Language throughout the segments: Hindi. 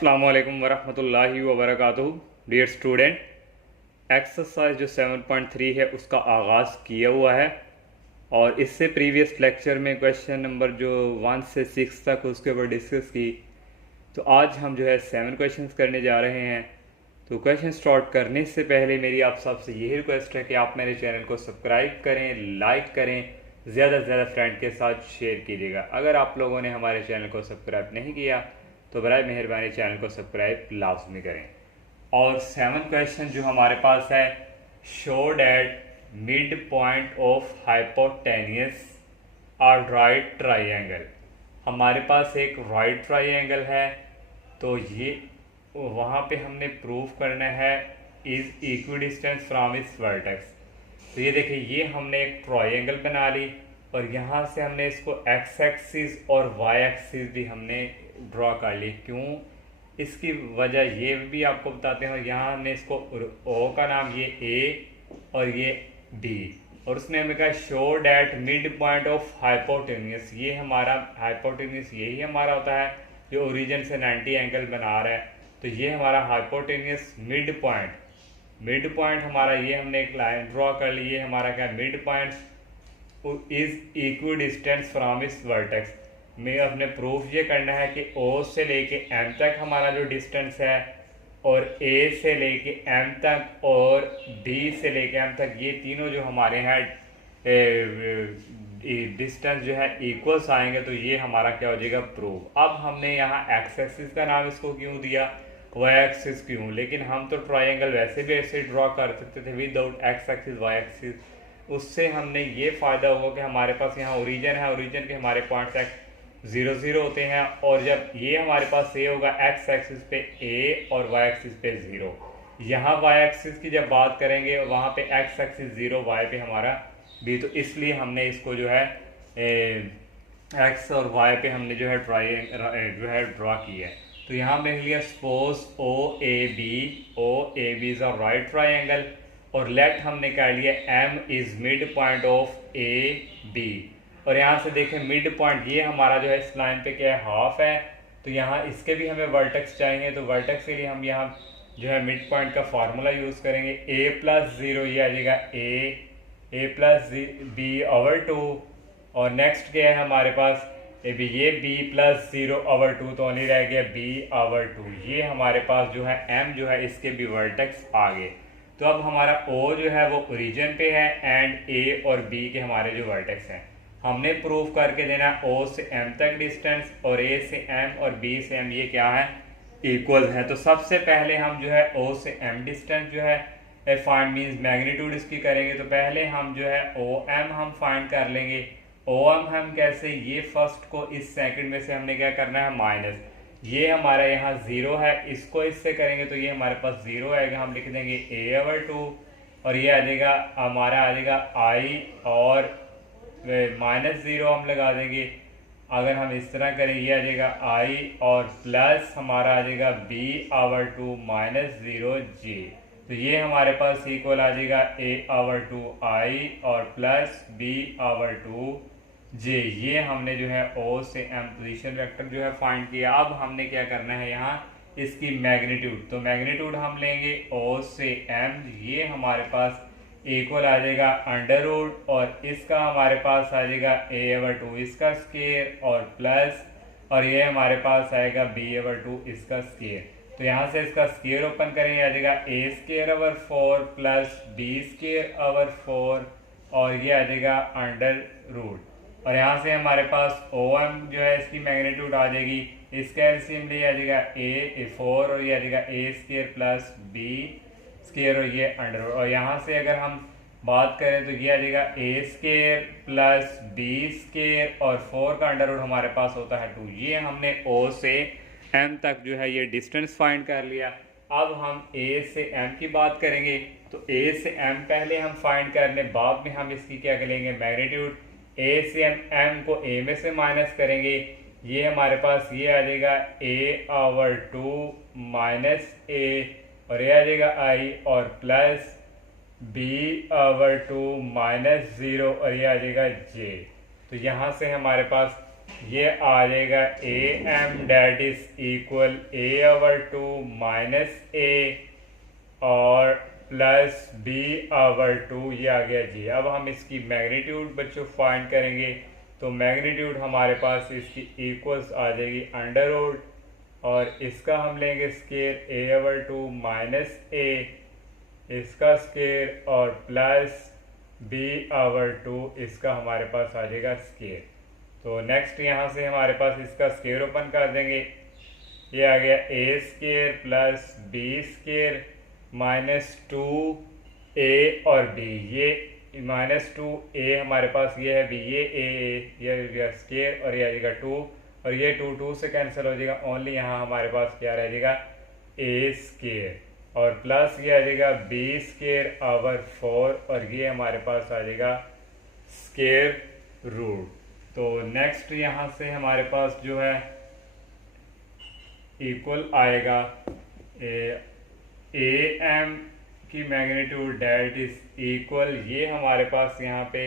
अस्सलाम वालेकुम वरहमतुल्लाहि वबरकातुहू। डियर स्टूडेंट, एक्सरसाइज जो 7.3 है उसका आगाज़ किया हुआ है और इससे प्रीवियस लेक्चर में क्वेश्चन नंबर जो 1 से 6 तक उसके ऊपर डिस्कस की। तो आज हम जो है 7 क्वेश्चंस करने जा रहे हैं। तो क्वेश्चन स्टार्ट करने से पहले मेरी आप सबसे यही रिक्वेस्ट है कि आप मेरे चैनल को सब्सक्राइब करें, लाइक करें, ज़्यादा से ज़्यादा फ्रेंड के साथ शेयर कीजिएगा। अगर आप लोगों ने हमारे चैनल को सब्सक्राइब नहीं किया तो बराए मेहरबानी चैनल को सब्सक्राइब लाजमी करें। और 7 क्वेश्चन जो हमारे पास है, show that mid point of hypotenuse और राइट ट्राइंगल। हमारे पास एक राइट ट्राइंगल है, तो ये वहाँ पे हमने प्रूफ करना है is equidistance from its vertex. तो ये देखिए, ये हमने एक ट्राइंगल बना ली और यहाँ से हमने इसको एक्स एक्सिस और वाई एक्सिस भी हमने ड्रॉ कर ली। क्यों, इसकी वजह ये भी आपको बताते हैं। और यहाँ हमने इसको ओ का नाम ये ए और ये बी, और उसमें हमें कहा show that mid point of hypotenuse. ये हमारा हाइपोटेन्यूस यही हमारा होता है जो ओरिजिन से 90 एंगल बना रहा है। तो ये हमारा हाइपोटेन्यूस मिड पॉइंट हमारा, ये हमने एक लाइन ड्रॉ कर ली। ये हमारा क्या, mid point is equidistance from its vertex. में अपने प्रूफ ये करना है कि O से लेके M तक हमारा जो डिस्टेंस है, और A से लेके M तक और B से लेके M तक, ये तीनों जो हमारे हैं डिस्टेंस जो है इक्वल्स आएंगे। तो ये हमारा क्या हो जाएगा, प्रूफ। अब हमने यहाँ एक्स एक्सिस का नाम इसको क्यों दिया, वाई एक्सिस क्यों? लेकिन हम तो ट्रायंगल वैसे भी ऐसे ड्रॉ कर सकते थे without x axis y axis. उससे हमने ये फ़ायदा होगा कि हमारे पास यहाँ ओरिजिन है, ओरिजिन के हमारे पॉइंट्स एक्स 0 0 होते हैं, और जब ये हमारे पास ए होगा एक्स एक्सिस पे ए और वाई एक्सिस पे 0। यहाँ वाई एक्सिस की जब बात करेंगे वहाँ पे एक्स एक्सिस 0, वाई पे हमारा बी। तो इसलिए हमने इसको जो है एक्स और वाई पे हमने जो है ड्रॉ किया है। तो यहाँ हमने लिया suppose O A B is a right triangle, और लेट हमने कर लिया M is mid point of A B. और यहाँ से देखें मिड पॉइंट ये हमारा जो है इस लाइन पे क्या है, हाफ है। तो यहाँ इसके भी हमें वर्टेक्स चाहिए, तो वर्टेक्स के लिए हम यहाँ जो है मिड पॉइंट का फार्मूला यूज़ करेंगे। a + 0 ये आ जाएगा a + b/2, और नेक्स्ट क्या है हमारे पास, ये b + 0/2, तो ओनली रह गया b/2। ये हमारे पास जो है m जो है इसके भी वर्टेक्स आ गए। तो अब हमारा o जो है वो ओरिजिन पे है एंड a और b के हमारे जो वर्टेक्स हैं, हमने प्रूफ करके देना O से M तक डिस्टेंस और A से M और B से M ये क्या है, इक्वल है। तो सबसे पहले हम जो है O से M डिस्टेंस जो है फाइंड मींस मैग्नीट्यूड इसकी करेंगे। तो पहले हम जो है OM हम फाइंड कर लेंगे। OM हम कैसे, ये फर्स्ट को इस सेकंड में से हमने क्या करना है माइनस, ये हमारा यहाँ 0 है, इसको इससे करेंगे तो ये हमारे पास 0 आएगा। हम लिख देंगे a/2, और ये आ जाएगा हमारा आ जाएगा I और -0 हम लगा देंगे। अगर हम इस तरह करें ये आ जाएगा I और प्लस हमारा आ जाएगा b/2 -0j। तो ये हमारे पास इक्वल आ जाएगा a/2 I और प्लस b/2j। ये हमने जो है O से M पोजीशन वेक्टर जो है फाइंड किया। अब हमने क्या करना है यहाँ इसकी मैग्नीट्यूड। तो मैग्नीट्यूड हम लेंगे O से M, ये हमारे पास इक्वल आ जाएगा √ और इसका हमारे पास आ जाएगा a/2 इसका स्क्वायर और प्लस, और ये हमारे पास आएगा b/2 इसका स्क्वायर। तो यहाँ से इसका स्क्वायर ओपन करेंगे, आ जाएगा a² / 4 प्लस b² / 4, और ये आ जाएगा √ और यहाँ से हमारे पास OM जो है इसकी मैग्नीट्यूड आ जाएगी, इसका एलसीएम लिए आ जाएगा a4 और ये आ जाएगा a² प्लस b² और ये √ और यहाँ से अगर हम बात करें तो ये आ जाएगा a² प्लस b² और 4 का √ हमारे पास होता है 2। ये हमने O से M तक जो है ये डिस्टेंस फाइंड कर लिया। अब हम A से M की बात करेंगे। तो A से M पहले हम फाइंड कर लें, बाद में हम इसकी क्या करेंगे मैग्नीट्यूड। A से M को A में से माइनस करेंगे, ये हमारे पास ये आ जाएगा a/2 -a, और ये आ जाएगा I और प्लस b/2 -0, और ये आ जाएगा j। तो यहाँ से हमारे पास ये आ जाएगा A M that is equal A/2 minus A और प्लस B/2, ये आ गया जी। अब हम इसकी मैग्नीट्यूड बच्चों फाइंड करेंगे, तो मैग्नीट्यूड हमारे पास इसकी इक्वल्स आ जाएगी अंडर रूट, और इसका हम लेंगे स्केयर A/2 माइनस ए, इसका स्केयर और प्लस B/2, इसका हमारे पास आ जाएगा स्केयर। तो नेक्स्ट यहाँ से हमारे पास इसका स्केयर ओपन कर देंगे, ये आ गया A square plus B square minus 2a और b, ये माइनस 2a हमारे पास ये है b, ये ये स्केयर और ये आ जाएगा 2, और ये 2 से कैंसिल हो जाएगा, ओनली यहाँ हमारे पास क्या रह जाएगा a स्केयर, और प्लस ये आ जाएगा b स्केयर ओवर 4, और ये हमारे पास आ जाएगा स्केयर रूट। तो नेक्स्ट यहाँ से हमारे पास जो है इक्वल आएगा ए एम की मैग्नीट्यूड डेट इज इक्वल, ये हमारे पास यहाँ पे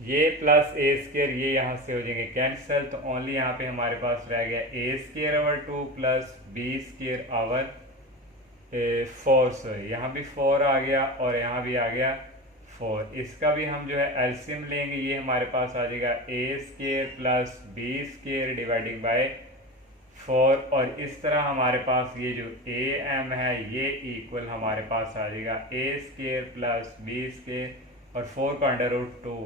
ये प्लस ए स्केयर, ये यहाँ से हो जाएंगे कैंसिल, तो ओनली यहाँ पे हमारे पास रह गया A square over 2 plus B square over 4, sorry यहाँ भी 4 आ गया और यहाँ भी आ गया 4। इसका भी हम जो है एलसीएम लेंगे, ये हमारे पास आ जाएगा A square plus B square dividing by 4, और इस तरह हमारे पास ये जो ए एम है ये इक्वल हमारे पास आ जाएगा A square plus B square और 4 का अंडर रूट 2,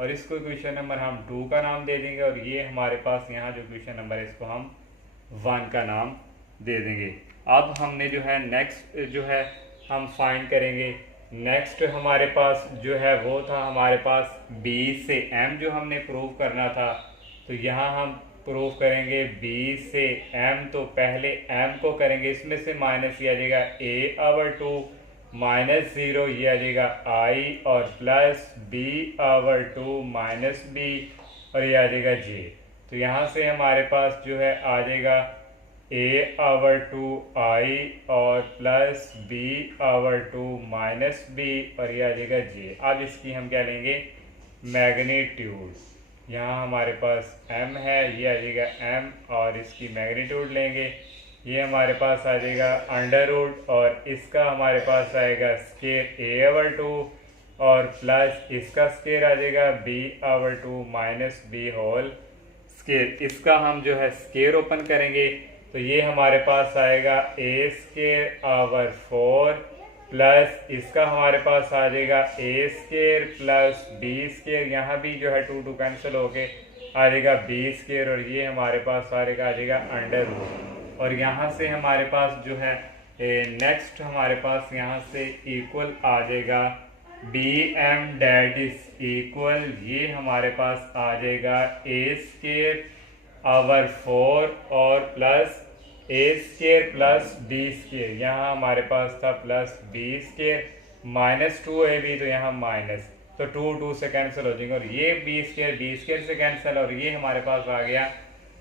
और इसको क्वेश्चन नंबर हम 2 का नाम दे देंगे, और ये हमारे पास यहाँ जो क्वेश्चन नंबर है इसको हम 1 का नाम दे देंगे। अब हमने जो है नेक्स्ट जो है हम फाइंड करेंगे, नेक्स्ट हमारे पास जो है वो था हमारे पास b से m जो हमने प्रूव करना था, तो यहाँ हम प्रूव करेंगे b से m, तो पहले m को करेंगे, इसमें से माइनस ये आ जाएगा A/2 माइनस 0, ये आ जाएगा i, और प्लस B/2 माइनस b, और ये आ जाएगा j। तो यहाँ से हमारे पास जो है आ जाएगा A/2 i और प्लस B/2 माइनस b, और ये आ जाएगा j। अब इसकी हम क्या लेंगे मैग्नीट्यूड, यहाँ हमारे पास m है, ये आ जाएगा m, और इसकी मैग्नीट्यूड लेंगे, ये हमारे पास आ जाएगा अंडर रूट, और इसका हमारे पास आएगा स्केयर A/2 और प्लस इसका स्केयर आ जाएगा B/2 minus b whole square. इसका हम जो है स्केयर ओपन करेंगे, तो ये हमारे पास आएगा ए स्केयर ओवर 4 प्लस इसका हमारे पास आ जाएगा A square plus B square, यहाँ भी जो है 2 कैंसिल होके आ जाएगा बी स्केयर, और ये हमारे पास आ जाएगा अंडर रूट, और यहाँ से हमारे पास जो है नेक्स्ट हमारे पास यहाँ से इक्वल आ जाएगा B M that is equal, ये हमारे पास आ जाएगा ए स्केयर ओवर 4 और प्लस ए स्केयर प्लस बी स्केयर, यहाँ हमारे पास था plus B square minus 2ab, तो यहाँ माइनस, तो 2 से कैंसिल हो जाएंगे, और ये बी स्केयर से कैंसिल, और ये हमारे पास आ गया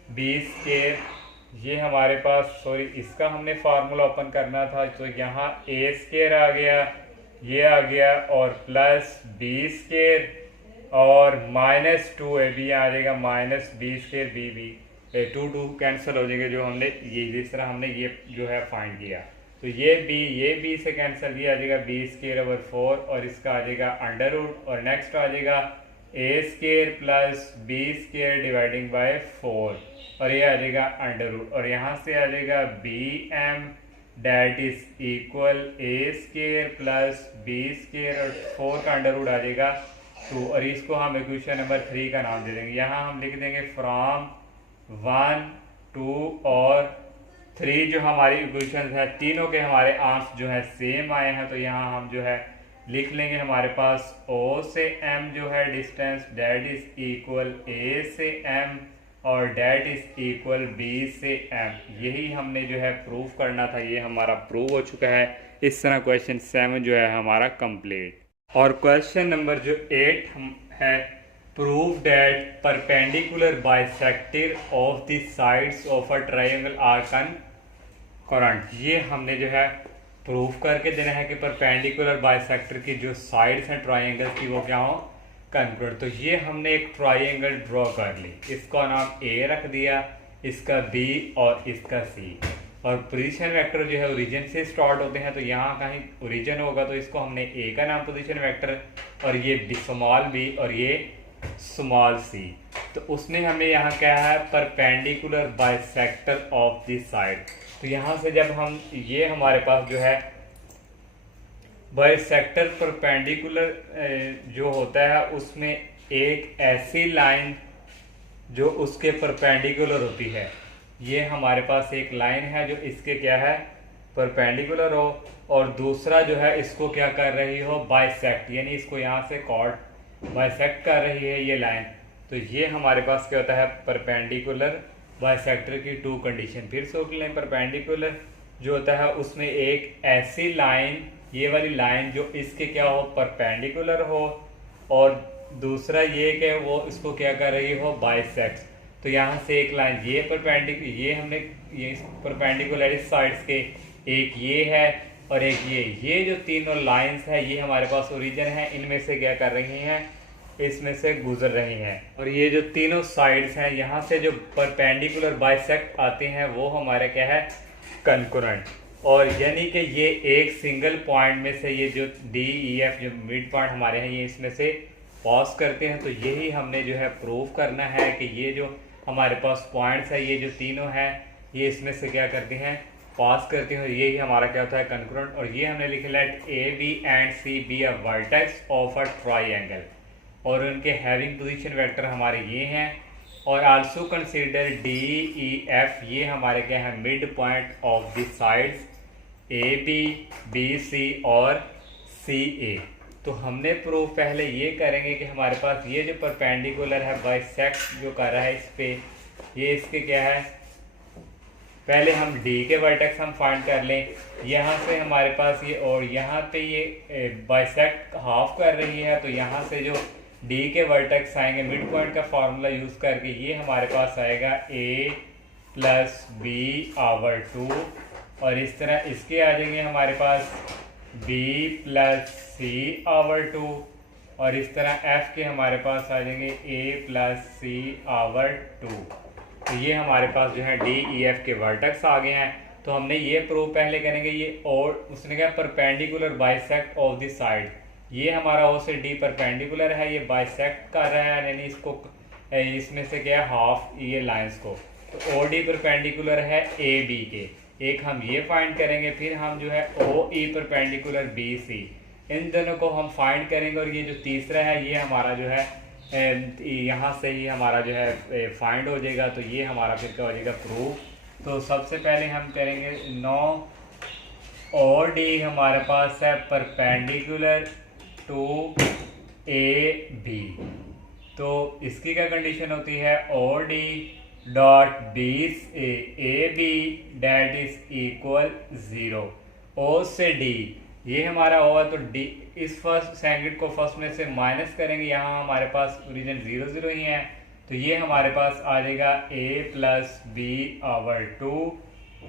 बी स्केयर, ये हमारे पास सॉरी इसका हमने फार्मूला ओपन करना था, तो यहाँ ए स्केयर आ गया, ये आ गया, और प्लस बी स्केयर और माइनस 2ab आ जाएगा minus B square B 2 cancel हो जाएंगे, जो हमने ये जिस तरह हमने ये जो है फाइंड किया, तो ये b से कैंसिल, ये आ जाएगा बी स्केयर ओवर 4, और इसका आ जाएगा अंडर रूट, और नेक्स्ट आ जाएगा A square plus B square dividing by 4, और ये आ जाएगा अंडर रूट, और यहाँ से आ जाएगा B M that is equal A square plus B square और 4 का अंडर रूट आ जाएगा 2, और इसको हम इक्वेशन नंबर 3 का नाम दे देंगे। यहाँ हम लिख देंगे फ्रॉम 1, 2 और 3 जो हमारी इक्वेशन है, तीनों के हमारे आंसर जो है सेम आए हैं, तो यहाँ हम जो है लिख लेंगे हमारे पास O से M जो है distance that is equal A से M और डेट इज इक्वल B से M। यही हमने जो है प्रूव करना था, ये हमारा प्रूव हो चुका है। इस तरह क्वेश्चन 7 जो है हमारा कंप्लीट। और क्वेश्चन नंबर जो 8 है, prove that perpendicular bisector of the sides of a triangle are concordant. ये हमने जो है प्रूफ करके देना है कि परपेंडिकुलर बाइसेक्टर की जो साइड्स हैं ट्रायंगल की वो क्या हो, कॉन्ग्रुएंट। तो ये हमने एक ट्राइंगल ड्रॉ कर ली, इसका नाम ए रख दिया, इसका बी और इसका सी। और पोजीशन वेक्टर जो है ओरिजिन से स्टार्ट होते हैं, तो यहाँ कहीं ओरिजिन होगा तो इसको हमने ए का नाम पोजीशन वेक्टर, और ये स्मॉल बी और ये स्मॉल सी। तो उसने हमें यहाँ क्या है, perpendicular bisector of this side. तो यहाँ से जब हम ये हमारे पास जो है बाइसेक्टर परपेंडिकुलर जो होता है उसमें एक ऐसी लाइन जो उसके परपेंडिकुलर होती है, ये हमारे पास एक लाइन है जो इसके क्या है, परपेंडिकुलर हो, और दूसरा जो है इसको क्या कर रही हो, बाइसेक्ट, यानी इसको यहाँ से कॉर्ड बाइसेक्ट कर रही है ये लाइन। तो ये हमारे पास क्या होता है, परपेंडिकुलर बाइसेक्टर की टू कंडीशन। फिर से लें, परपेंडिकुलर जो होता है उसमें एक ऐसी लाइन, ये वाली लाइन जो इसके क्या हो, परपेंडिकुलर हो, और दूसरा ये कि वो इसको क्या कर रही हो, बाइसेक्ट। तो यहाँ से एक लाइन ये परपेंडिकुलर, ये हमने ये परपेंडिकुलर इस साइड्स के, एक ये है और एक ये जो तीनों लाइंस है ये हमारे पास ओरिजिन है, इनमें से क्या कर रही हैं, इसमें से गुजर रही हैं। और ये जो तीनों साइड्स हैं यहाँ से जो परपेंडिकुलर बाइसेक्ट आते हैं वो हमारे क्या है, कॉन्करेंट। और यानी कि ये एक सिंगल पॉइंट में से ये जो डी ई एफ जो मिड पॉइंट हमारे हैं ये इसमें से पास करते हैं। तो यही हमने जो है प्रूव करना है कि ये जो हमारे पास पॉइंट्स है ये जो तीनों हैं ये इसमें से क्या करते हैं, पास करते हैं, और यही हमारा क्या होता है, कॉन्करेंट। और ये हमने लिखा let A B and C be a vertex of a triangle, और उनके हैविंग पोजीशन वेक्टर हमारे ये हैं। और also consider D E F, ये हमारे क्या है, mid point of the sides A B B C और सी ए। तो हमने प्रूफ पहले ये करेंगे कि हमारे पास ये जो परपेंडिकुलर है बाइसेक्ट जो कर रहा है इस पे, ये इसके क्या है, पहले हम डी के वर्टेक्स हम फाइंड कर लें। यहाँ से हमारे पास ये, और यहाँ पे ये बाइसेक्ट हाफ कर रही है, तो यहाँ से जो डी के वर्टेक्स आएंगे मिड पॉइंट का फार्मूला यूज करके, ये हमारे पास आएगा ए प्लस बी आवर 2, और इस तरह इसके आ जाएंगे हमारे पास बी प्लस सी आवर 2, और इस तरह एफ के हमारे पास आ जाएंगे ए प्लस सी आवर 2। तो ये हमारे पास जो है डी ई एफ के वर्टेक्स आ गए हैं। तो हमने ये प्रूव पहले करेंगे ये, और उसने कहा perpendicular bisect of the side, ये हमारा ओ से डी परपेंडिकुलर है, ये बाइसेक्ट कर रहा है, यानी इसको इसमें से क्या है, हाफ ये लाइंस को। तो ओ डी परपेंडिकुलर है ए बी के, एक हम ये फाइंड करेंगे, फिर हम जो है ओ ई परपेंडिकुलर बी सी, इन दोनों को हम फाइंड करेंगे। और ये जो तीसरा है ये हमारा जो है यहाँ से ही हमारा जो है फाइंड हो जाएगा। तो ये हमारा फिर क्या हो जाएगा, प्रूफ। तो सबसे पहले हम करेंगे नो ओ डी हमारे पास है परपेंडिकुलर टू ए बी, तो इसकी क्या कंडीशन होती है, O D dot B A B that is equal 0। O से डी ये हमारा ओ है, तो डी इस फर्स्ट सेकंड को फर्स्ट में से माइनस करेंगे, यहाँ हमारे पास ओरिजिन 0 0 ही है, तो ये हमारे पास आ जाएगा ए प्लस बी आवर 2,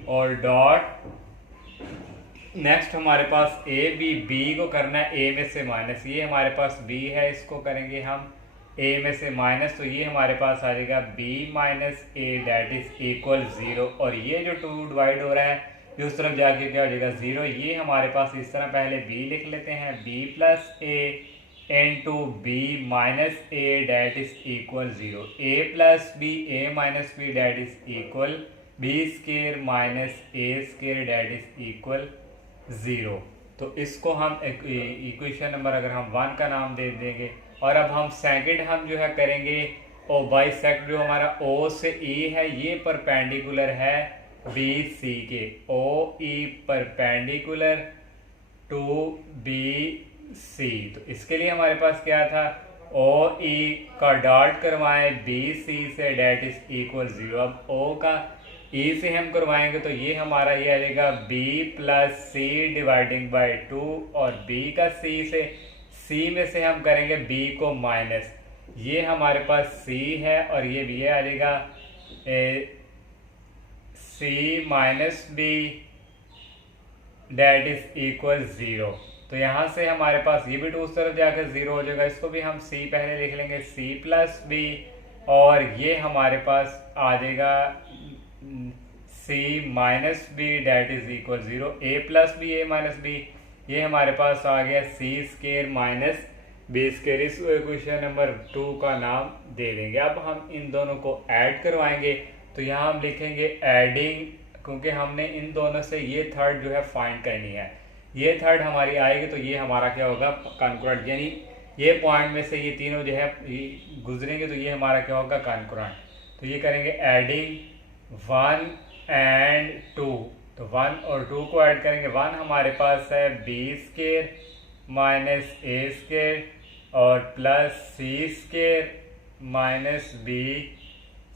और डॉट नेक्स्ट हमारे पास ए बी को करना है ए में से माइनस, ये हमारे पास बी है, इसको करेंगे हम ए में से माइनस, तो ये हमारे पास आ जाएगा B minus A that is equal 0। और ये जो 2 डिवाइड हो रहा है ये उस तरफ जाके क्या हो जाएगा 0। ये हमारे पास इस तरह पहले b लिख लेते हैं, b plus A into B minus A that is equal 0, a plus B A minus B that is equal B square minus A square that is equal 0। तो इसको हम इक्वेशन नंबर अगर हम 1 का नाम दे देंगे। और अब हम सेकंड हम जो है करेंगे ओ बाइसेक्ट, जो हमारा o से e है ये परपेंडिकुलर है बी सी के, O E perpendicular to B C. तो इसके लिए हमारे पास क्या था, ओ ई का डॉट करवाएं बी सी से डेट इज इक्वल 0। अब ओ का ई से हम करवाएंगे तो ये हमारा ये आ जाएगा B plus C dividing by 2, और बी का सी से, सी में से हम करेंगे बी को माइनस, ये हमारे पास सी है, और ये भी आ जाएगा C minus B that is equal 0। तो यहाँ से हमारे पास ये भी 2 उस तरफ जाकर 0 हो जाएगा। इसको भी हम c पहले लिख लेंगे c प्लस बी, और ये हमारे पास आ जाएगा c minus B that is equal 0। a plus B a minus B, ये हमारे पास आ गया c square minus B square. इस इक्वेशन नंबर 2 का नाम दे देंगे। अब हम इन दोनों को ऐड करवाएंगे, तो यहाँ हम लिखेंगे एडिंग, क्योंकि हमने इन दोनों से ये थर्ड जो है फाइंड करनी है। ये थर्ड हमारी आएगी तो ये हमारा क्या होगा, कॉन्करेंट, यानी ये पॉइंट में से ये तीनों जो है गुजरेंगे तो ये हमारा क्या होगा, कॉन्करेंट। तो ये करेंगे एडिंग 1 एंड 2, तो 1 और 2 को ऐड करेंगे। 1 हमारे पास है B square minus A square और प्लस सी स्केयर माइनस बी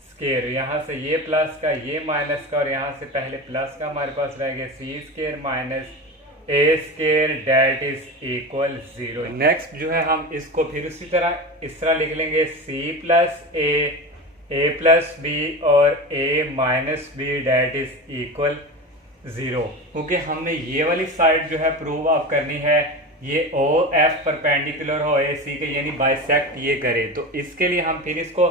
स्केयर। यहाँ से ये प्लस का, ये माइनस का, और यहाँ से पहले प्लस का हमारे पास रह गया C square minus A square that is equal 0। Next जो है हम इसको फिर उसी तरह इस तरह लिख लेंगे C plus A plus B और A minus B that is equal 0, क्योंकि हमने ये वाली साइड जो है प्रूव आप करनी है ये ओ एफ परपेंडिकुलर हो ए सी के, यानी बाइसेक्ट ये करे। तो इसके लिए हम फिर इसको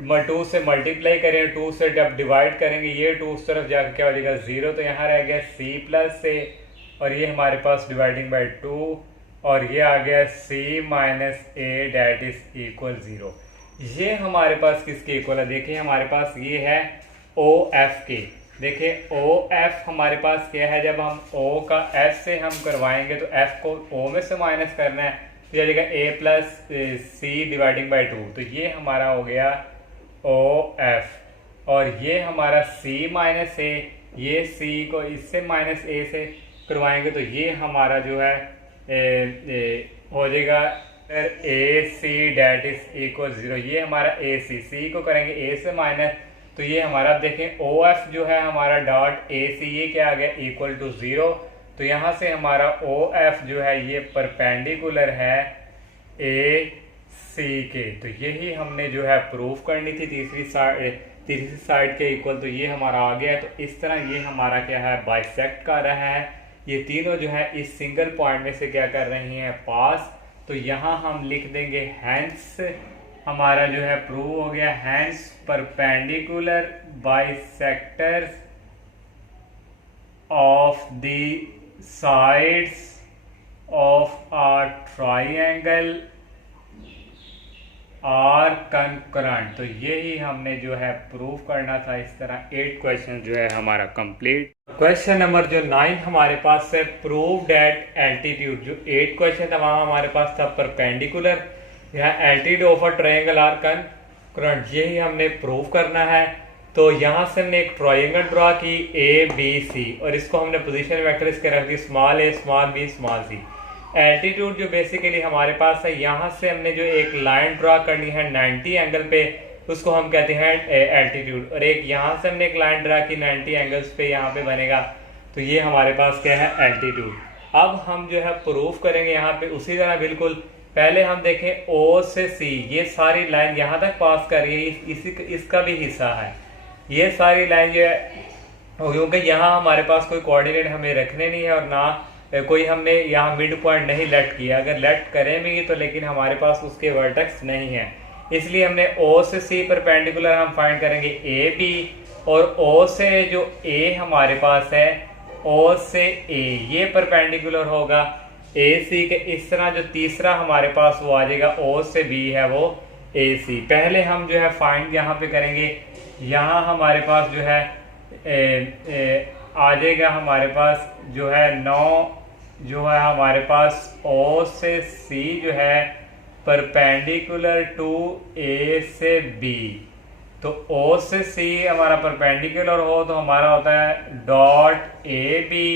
2 से मल्टीप्लाई करें, 2 से जब डिवाइड करेंगे ये 2 उस तरफ जाकर क्या हो जाएगा 0, तो यहाँ रह गया c प्लस ए और ये हमारे पास डिवाइडिंग बाय 2 और ये आ गया c minus A that is equal 0। ये हमारे पास किसके इक्वल है, देखिए हमारे पास ये है ओ एफ के। देखिए ओ एफ हमारे पास क्या है, जब हम ओ का एफ से हम करवाएंगे तो एफ को ओ में से माइनस करना है, तो ये जाएगा ए प्लस सी डिवाइडिंग बाय 2, तो ये हमारा हो गया ओ एफ। और ये हमारा c माइनस ए, ये c को इससे माइनस ए से करवाएंगे तो ये हमारा जो है हो जाएगा ए सी डेट इज इक्वल 0। ये हमारा ए सी को करेंगे ए से माइनस, तो ये हमारा देखें ओ एफ जो है हमारा डॉट ए सी, ये क्या आ गया इक्वल टू 0। तो यहाँ से हमारा ओ एफ जो है ये परपेंडिकुलर है ए सी के। तो यही हमने जो है प्रूफ करनी थी तीसरी साइड के इक्वल, तो ये हमारा आ गया। तो इस तरह ये हमारा क्या है बाइसेक्ट कर रहा है। ये तीनों जो है इस सिंगल पॉइंट में से क्या कर रही हैं, पास। तो यहाँ हम लिख देंगे हैंस, हमारा जो है प्रूव हो गया hence perpendicular bisectors of the sides of a triangle are concurrent. तो यही हमने जो है प्रूव करना था। इस तरह 8 क्वेश्चन जो है हमारा कंप्लीट। क्वेश्चन नंबर जो 9 हमारे पास है प्रूव डेट एल्टीट्यूड। जो 8 क्वेश्चन था वहां हमारे पास था परपेंडिकुलर, यहाँ altitude of a triangle are concurrent, यही हमने प्रूव करना है। तो यहाँ से हमने एक ट्रायंगल ड्रॉ की ए बी सी और इसको हमने पोजीशन वेक्टर इसके रख दी small A small B small C. Altitude जो बेसिकली हमारे पास है, यहाँ से हमने जो एक लाइन ड्रॉ करनी है 90 एंगल पे, उसको हम कहते हैं एल्टीट्यूड। और एक यहाँ से हमने एक लाइन ड्रॉ की 90 एंगल्स पे, यहाँ पे बनेगा, तो ये हमारे पास क्या है एल्टीट्यूड। अब हम जो है प्रूफ करेंगे यहाँ पे उसी तरह बिल्कुल। पहले हम देखें ओ से सी, ये सारी लाइन यहाँ तक पास कर रही है, इसका भी हिस्सा है। ये सारी लाइन जो है, क्योंकि यहाँ हमारे पास कोई कोऑर्डिनेट हमें रखने नहीं है और ना कोई हमने यहाँ मिड पॉइंट नहीं लेट किया। अगर लेट करें भी तो लेकिन हमारे पास उसके वर्टेक्स नहीं है, इसलिए हमने ओ से सी परपेंडिकुलर हम फाइंड करेंगे ए बी, और ओ से जो ए हमारे पास है ओ से ए ये परपेंडिकुलर होगा ए सी के। इस तरह जो तीसरा हमारे पास वो आ जाएगा ओ से बी है वो ए सी। पहले हम जो है फाइंड यहाँ पे करेंगे, यहाँ हमारे पास जो है आ जाएगा हमारे पास जो है 9 जो है हमारे पास ओ से सी जो है परपेंडिकुलर टू ए से बी। तो ओ से सी हमारा परपेंडिकुलर हो तो हमारा होता है dot A B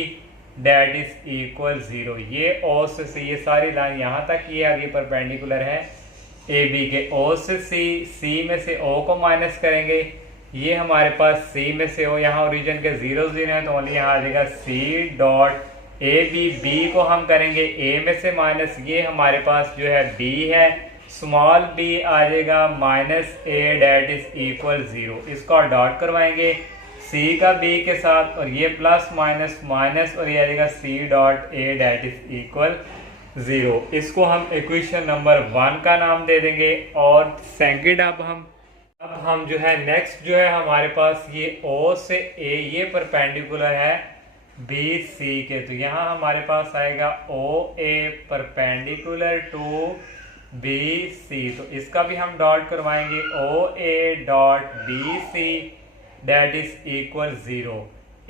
that is equal 0। ये ओ से सी, ये सारी लाइन यहाँ तक ये आगे परपेंडिकुलर है ए बी के। ओ से सी में से ओ को माइनस करेंगे, ये हमारे पास सी में से ओ, यहाँ ओरिजिन के 0 0 है तो ओनली यहाँ आ जाएगा C dot A B. B को हम करेंगे ए में से माइनस, ये हमारे पास जो है बी है, स्मॉल बी आ जाएगा minus A that is equal 0। इसको डॉट करवाएंगे सी का बी के साथ और ये प्लस माइनस माइनस और ये आ जाएगा C dot A that is equal 0। इसको हम इक्वेशन नंबर 1 का नाम दे देंगे। और सेकंड अब हम जो है नेक्स्ट जो है हमारे पास ये O से A ये परपेंडिकुलर है BC के, तो यहाँ हमारे पास आएगा OA परपेंडिकुलर टू BC, तो इसका भी हम डॉट करवाएंगे OA dot BC that is equal 0।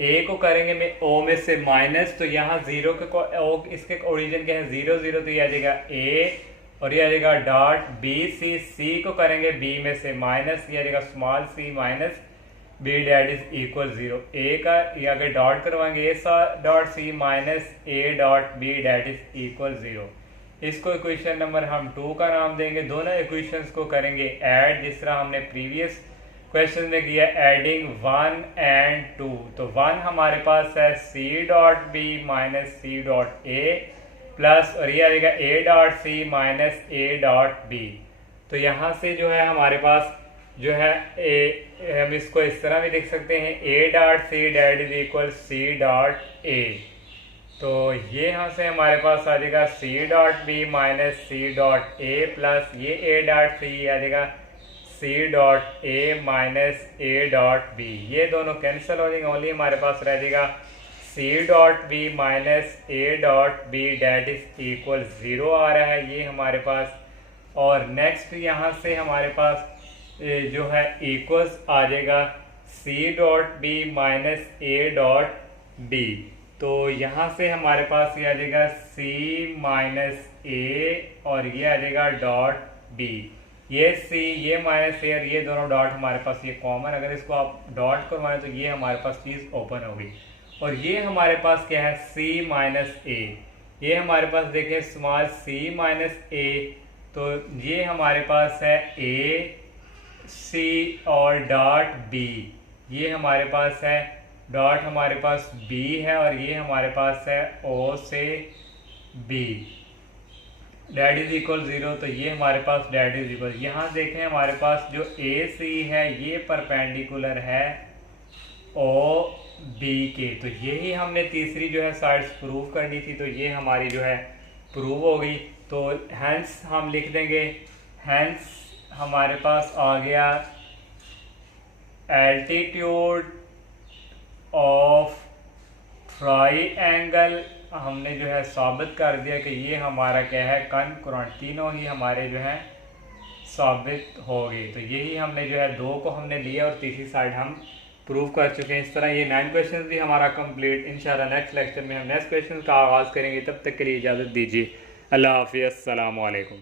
ए को करेंगे में O में से माइनस, तो यहाँ 0 के इसके ओरिजिन क्या है 0 0, तो ये आ जाएगा A और ये आ जाएगा डॉट BC। C को करेंगे B में से माइनस, ये आ जाएगा small c minus B that is equal 0। A का ये आगे डॉट करवाएंगे A dot C minus A dot B that is equal 0। इसको इक्वेशन नंबर हम 2 का नाम देंगे। दोनों इक्वेशंस को करेंगे ऐड, जिस तरह हमने प्रीवियस क्वेश्चन में किया एडिंग 1 एंड 2। तो 1 हमारे पास है C dot B minus C dot A plus और ये आएगा A dot C minus A dot B। तो यहाँ से जो है हमारे पास जो है हम इसको इस तरह भी लिख सकते हैं A dot C that is equal C dot A। तो ये यहाँ से हमारे पास आ जाएगा C dot B minus C dot A plus ये A डॉट C आ जाएगा C dot A minus A dot B। ये दोनों कैंसिल हो जाएंगे, ओनली हमारे पास रह जाएगा C dot B minus A dot B that is equal 0 आ रहा है ये हमारे पास। और नेक्स्ट यहाँ से हमारे पास जो है इक्वल्स आ जाएगा C dot B minus A dot B। तो यहाँ से हमारे पास ये आ जाएगा C माइनस A और ये आ जाएगा डॉट B। ये C ये माइनस A और ये दोनों डॉट हमारे पास ये कॉमन, अगर इसको आप डॉट करवाएं तो ये हमारे पास चीज़ ओपन होगी। और ये हमारे पास क्या है C माइनस A, ये हमारे पास देखें स्मॉल c माइनस A, तो ये हमारे पास है A C और डॉट B, ये हमारे पास है डॉट हमारे पास B है और ये हमारे पास है O से B डैट इज इक्वल 0। तो ये हमारे पास डैट इज इक्वल, यहाँ देखें हमारे पास जो AC है ये परपेंडिकुलर है OB के, तो यही हमने तीसरी जो है साइड्स प्रूव करनी थी, तो ये हमारी जो है प्रूव हो गई। तो हैंस हम लिख देंगे, हैंस हमारे पास आ गया एल्टीट्यूड ऑफ ट्राइएंगल, हमने जो है साबित कर दिया कि ये हमारा क्या है कॉन्ग्रुएंट, तीनों ही हमारे जो है साबित हो गई। तो यही हमने जो है 2 को हमने लिया और तीसरी साइड हम प्रूव कर चुके हैं। इस तरह ये 9 क्वेश्चन भी हमारा कंप्लीट। इंशाल्लाह नेक्स्ट लेक्चर में हम नेक्स्ट क्वेश्चन का आगाज़ करेंगे, तब तक के लिए इजाज़त दीजिए। अल्लाह हाफ़िज़, अस्सलामु अलैकुम।